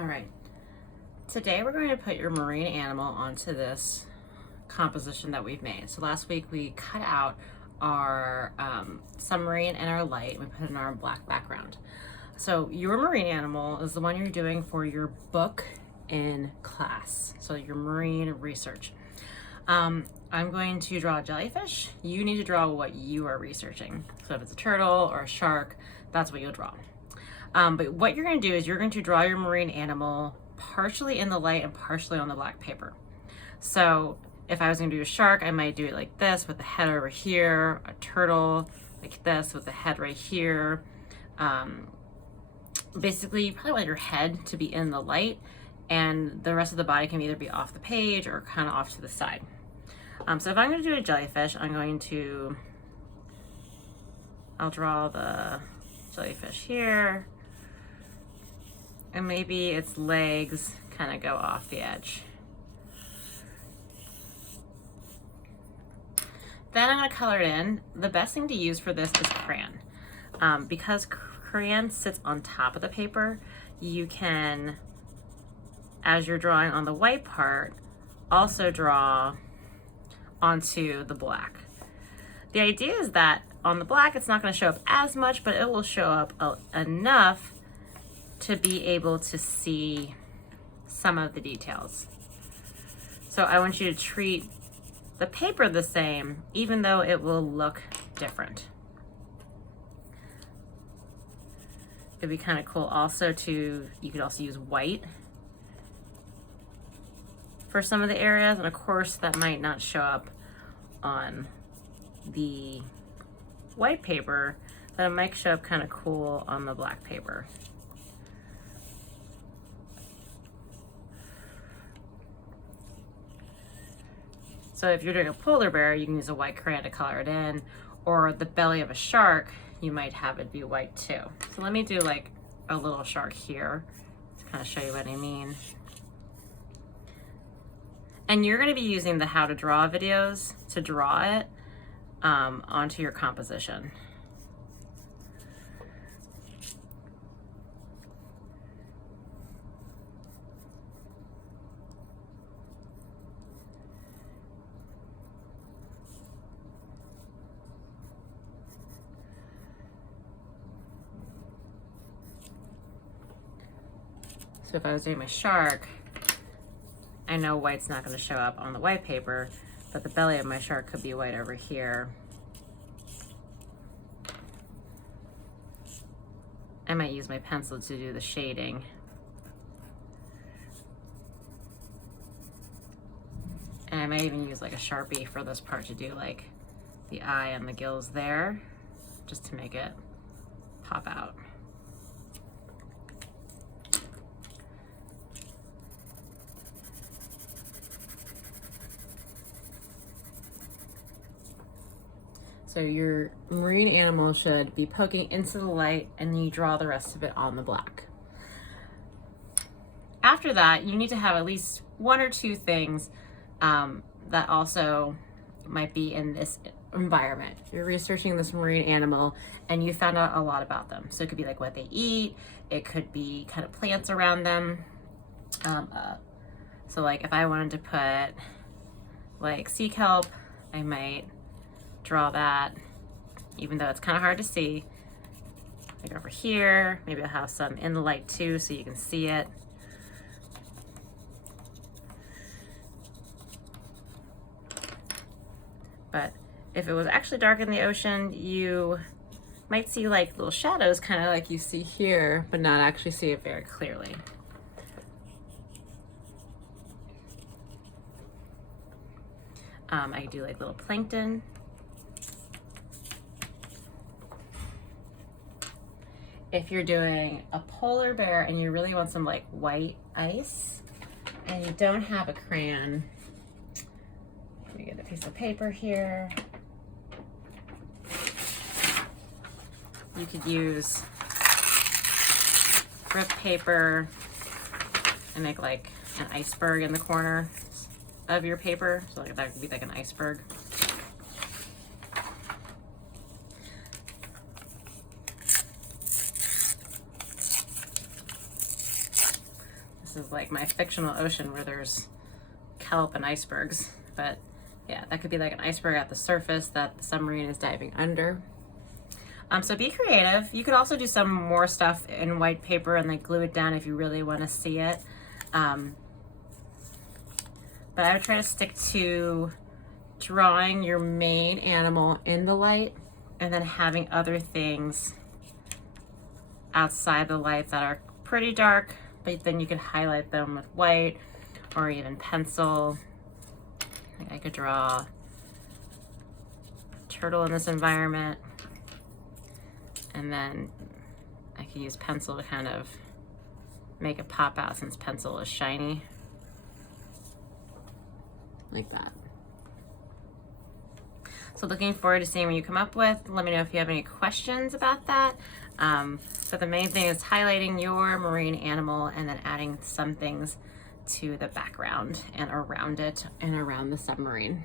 All right, today we're going to put your marine animal onto this composition that we've made. So last week we cut out our submarine and our light, we put it in our black background. So your marine animal is the one you're doing for your book in class, so your marine research. I'm going to draw a jellyfish. You need to draw what you are researching. So if it's a turtle or a shark, that's what you'll draw. But what you're going to do is you're going to draw your marine animal partially in the light and partially on the black paper. So if I was going to do a shark, I might do it like this with the head over here, a turtle like this with the head right here. Basically, you probably want your head to be in the light and the rest of the body can either be off the page or kind of off to the side. So if I'm going to do a jellyfish, I'll draw the jellyfish here, and maybe its legs kind of go off the edge. Then I'm going to color it in. The best thing to use for this is crayon. Because crayon sits on top of the paper, you can, as you're drawing on the white part, also draw onto the black. The idea is that on the black it's not going to show up as much, but it will show up enough to be able to see some of the details. So I want you to treat the paper the same, even though it will look different. It'd be kind of cool also you could also use white for some of the areas, and of course that might not show up on the white paper, but it might show up kind of cool on the black paper. So if you're doing a polar bear, you can use a white crayon to color it in, or the belly of a shark, you might have it be white too. So let me do like a little shark here to kind of show you what I mean. And you're going to be using the how to draw videos to draw it onto your composition. So if I was doing my shark, I know white's not going to show up on the white paper, but the belly of my shark could be white over here. I might use my pencil to do the shading. And I might even use like a Sharpie for this part to do like the eye and the gills there, just to make it pop out. So your marine animal should be poking into the light, and then you draw the rest of it on the black. After that, you need to have at least one or two things that also might be in this environment. You're researching this marine animal and you found out a lot about them. So it could be like what they eat, it could be kind of plants around them. So like if I wanted to put like sea kelp, I might draw that, even though it's kind of hard to see. Like over here, maybe I'll have some in the light too so you can see it. But if it was actually dark in the ocean, you might see like little shadows, kind of like you see here, but not actually see it very clearly. I do like little plankton. If you're doing a polar bear and you really want some like white ice and you don't have a crayon, let me get a piece of paper here. You could use grip paper and make like an iceberg in the corner of your paper. So like that could be like an iceberg. This is like my fictional ocean where there's kelp and icebergs. But yeah, that could be like an iceberg at the surface that the submarine is diving under. So be creative. You could also do some more stuff in white paper and like glue it down if you really want to see it. But I would try to stick to drawing your main animal in the light and then having other things outside the light that are pretty dark, but then you could highlight them with white or even pencil. Like I could draw a turtle in this environment, and then I could use pencil to kind of make it pop out since pencil is shiny. Like that. So looking forward to seeing what you come up with. Let me know if you have any questions about that. But the main thing is highlighting your marine animal and then adding some things to the background and around it and around the submarine.